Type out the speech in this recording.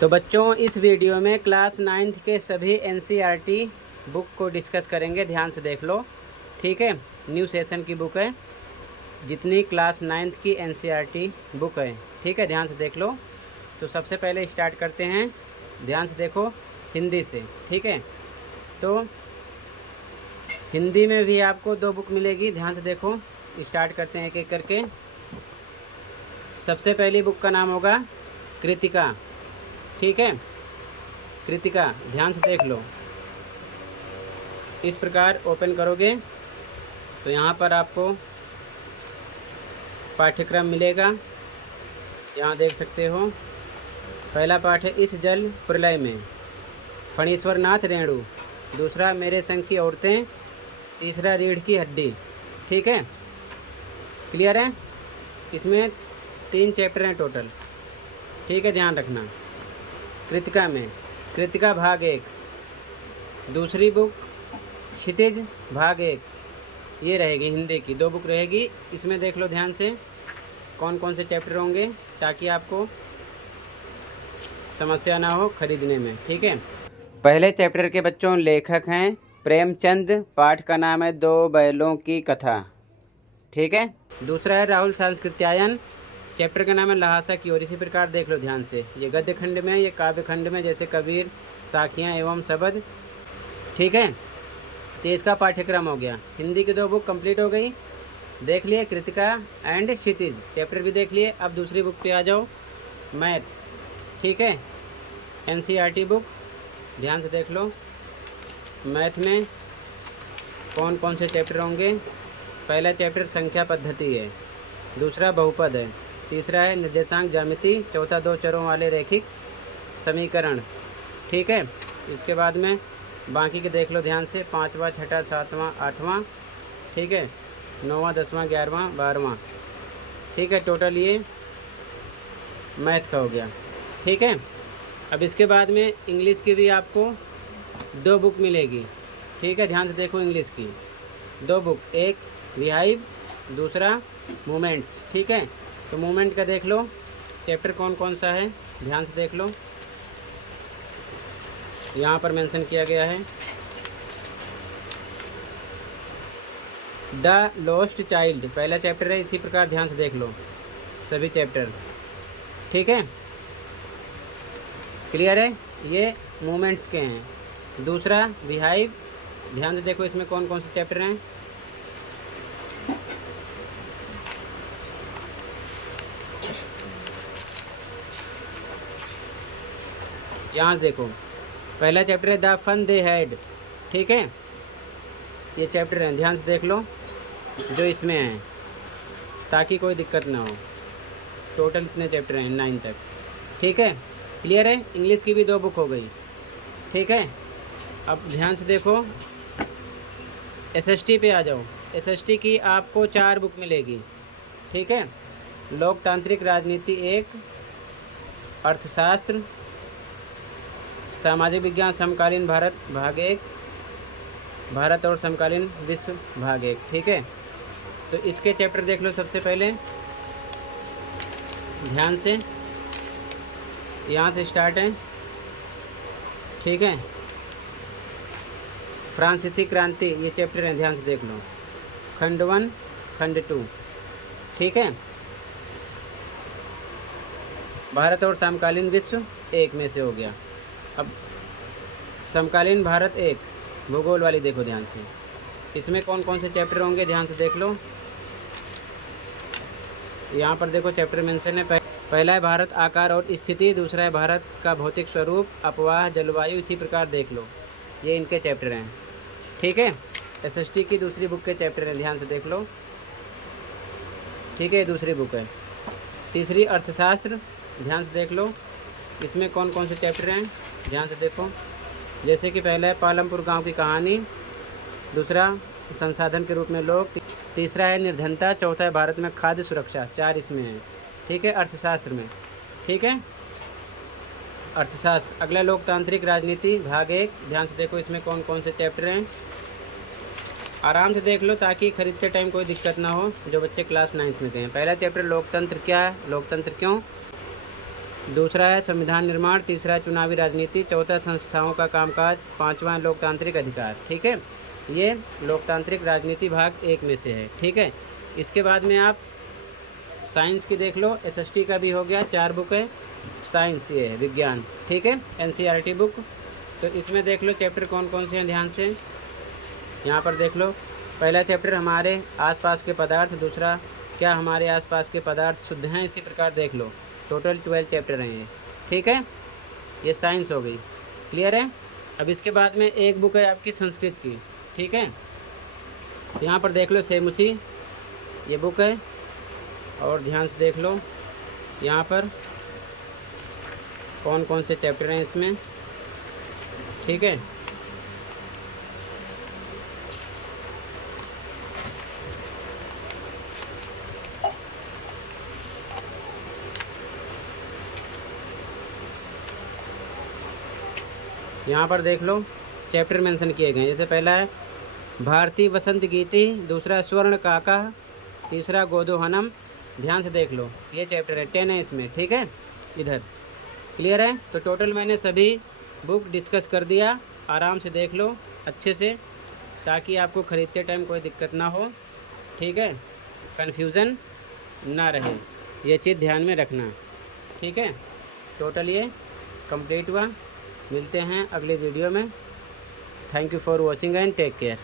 तो बच्चों इस वीडियो में क्लास 9th के सभी एनसीईआरटी बुक को डिस्कस करेंगे। ध्यान से देख लो, ठीक है। न्यू सेशन की बुक है, जितनी क्लास 9th की एनसीईआरटी बुक है, ठीक है। ध्यान से देख लो। तो सबसे पहले स्टार्ट करते हैं, ध्यान से देखो, हिंदी से, ठीक है। तो हिंदी में भी आपको 2 बुक मिलेगी। ध्यान से देखो, स्टार्ट करते हैं एक एक करके। सबसे पहली बुक का नाम होगा कृतिका, ठीक है। कृतिका, ध्यान से देख लो। इस प्रकार ओपन करोगे तो यहाँ पर आपको पाठ्यक्रम मिलेगा। यहाँ देख सकते हो, पहला पाठ है इस जल प्रलय में, फणीश्वर नाथ रेणु। दूसरा मेरे संग की औरतें। तीसरा रीढ़ की हड्डी, ठीक है। क्लियर है। इसमें 3 चैप्टर हैं टोटल, ठीक है, ध्यान रखना। कृतिका में कृतिका भाग 1, दूसरी बुक क्षितिज भाग 1, ये रहेगी हिंदी की 2 बुक रहेगी। इसमें देख लो ध्यान से कौन कौन से चैप्टर होंगे, ताकि आपको समस्या ना हो खरीदने में, ठीक है। पहले चैप्टर के बच्चों लेखक हैं प्रेमचंद, पाठ का नाम है 2 बैलों की कथा, ठीक है। दूसरा है राहुल सांस्कृत्यायन, चैप्टर का नाम है लहासा की ओर। इसी प्रकार देख लो ध्यान से, ये गद्य खंड में, ये काव्य खंड में, जैसे कबीर, साखियाँ एवं शब्द, ठीक है। तो इसका पाठ्यक्रम हो गया। हिंदी की 2 बुक कंप्लीट हो गई, देख लिए कृतिका एंड क्षितिज, चैप्टर भी देख लिए। अब दूसरी बुक पे आ जाओ, मैथ, ठीक है, एनसीईआरटी बुक। ध्यान से देख लो, मैथ में कौन कौन से चैप्टर होंगे। पहला चैप्टर संख्या पद्धति है, दूसरा बहुपद है, तीसरा है निर्देशांक ज्यामिति, चौथा 2 चरों वाले रैखिक समीकरण, ठीक है। इसके बाद में बाकी के देख लो ध्यान से, 5वां, 6वां, 7वां, 8वां, ठीक है, 9वां, 10वां, 11वां, 12वां, ठीक है। टोटल ये मैथ का हो गया, ठीक है। अब इसके बाद में इंग्लिश की भी आपको 2 बुक मिलेगी, ठीक है। ध्यान से देखो, इंग्लिश की 2 बुक, एक बिहाइव, दूसरा मूवमेंट्स, ठीक है। तो मूवमेंट का देख लो चैप्टर कौन कौन सा है, ध्यान से देख लो, यहाँ पर मेंशन किया गया है। द लॉस्ट चाइल्ड पहला चैप्टर है। इसी प्रकार ध्यान से देख लो सभी चैप्टर, ठीक है। क्लियर है, ये मूवमेंट्स के हैं। दूसरा बिहाइव, ध्यान से देखो इसमें कौन कौन से चैप्टर हैं। यहाँ से देखो, पहला चैप्टर है द फन दे हैड, ठीक है। ये चैप्टर हैं, ध्यान से देख लो जो इसमें हैं, ताकि कोई दिक्कत ना हो। टोटल इतने चैप्टर हैं 9 तक, ठीक है। क्लियर है। इंग्लिश की भी 2 बुक हो गई, ठीक है। अब ध्यान से देखो, एसएसटी पे आ जाओ। एसएसटी की आपको 4 बुक मिलेगी, ठीक है। लोकतांत्रिक राजनीति 1, अर्थशास्त्र, सामाजिक विज्ञान समकालीन भारत भाग 1, भारत और समकालीन विश्व भाग 1, ठीक है। तो इसके चैप्टर देख लो सबसे पहले ध्यान से, यहाँ से स्टार्ट है, ठीक है। फ्रांसीसी क्रांति, ये चैप्टर है, ध्यान से देख लो, खंड 1, खंड 2, ठीक है। भारत और समकालीन विश्व 1 में से हो गया। अब समकालीन भारत 1, भूगोल वाली देखो ध्यान से, इसमें कौन कौन से चैप्टर होंगे, ध्यान से देख लो। यहाँ पर देखो चैप्टर मेंशन है। पहला है भारत आकार और स्थिति, दूसरा है भारत का भौतिक स्वरूप, अपवाह, जलवायु। इसी प्रकार देख लो, ये इनके चैप्टर हैं, ठीक है। एसएसटी की दूसरी बुक के चैप्टर हैं, ध्यान से देख लो, ठीक है। दूसरी बुक है। तीसरी अर्थशास्त्र, ध्यान से देख लो, इसमें कौन कौन से चैप्टर हैं, ध्यान से देखो। जैसे कि पहला है पालमपुर गांव की कहानी, दूसरा संसाधन के रूप में लोग, तीसरा है निर्धनता, चौथा है भारत में खाद्य सुरक्षा। 4 इसमें है, ठीक है, अर्थशास्त्र में, ठीक है। अर्थशास्त्र। अगला लोकतांत्रिक राजनीति भाग 1, ध्यान से देखो इसमें कौन कौन से चैप्टर हैं, आराम से देख लो ताकि खरीदते टाइम कोई दिक्कत ना हो जो बच्चे क्लास 9th में गए हैं। पहला चैप्टर लोकतंत्र क्या है, लोकतंत्र क्यों, दूसरा है संविधान निर्माण, तीसरा है चुनावी राजनीति, चौथा संस्थाओं का कामकाज, पांचवा है लोकतांत्रिक अधिकार। ठीक है, ये लोकतांत्रिक राजनीति भाग 1 में से है। ठीक है, इसके बाद में आप साइंस की देख लो, एसएसटी का भी हो गया, 4 बुक है। साइंस ये है विज्ञान, ठीक है, एनसीईआरटी बुक। तो इसमें देख लो चैप्टर कौन कौन से हैं ध्यान से, यहाँ पर देख लो। पहला चैप्टर हमारे आसपास के पदार्थ, दूसरा क्या हमारे आसपास के पदार्थ शुद्ध हैं, इसी प्रकार देख लो। टोटल 12 चैप्टर हैं ये। ठीक है, ये साइंस हो गई, क्लियर है। अब इसके बाद में एक बुक है आपकी संस्कृत की। ठीक है, यहाँ पर देख लो सेम उसी ये बुक है, और ध्यान से देख लो यहाँ पर कौन कौन से चैप्टर हैं इसमें। ठीक है, यहाँ पर देख लो चैप्टर मेंशन किए गए हैं। जैसे पहला है भारतीय वसंत गीति, दूसरा स्वर्ण काका, तीसरा गोदोहनम। ध्यान से देख लो, ये चैप्टर है 10 है इसमें। ठीक है, इधर क्लियर है। तो टोटल मैंने सभी बुक डिस्कस कर दिया, आराम से देख लो अच्छे से, ताकि आपको ख़रीदते टाइम कोई दिक्कत ना हो। ठीक है, कन्फ्यूज़न ना रहे, ये चीज़ ध्यान में रखना। ठीक है, टोटल ये कंप्लीट हुआ। मिलते हैं अगले वीडियो में। Thank you for watching and take care.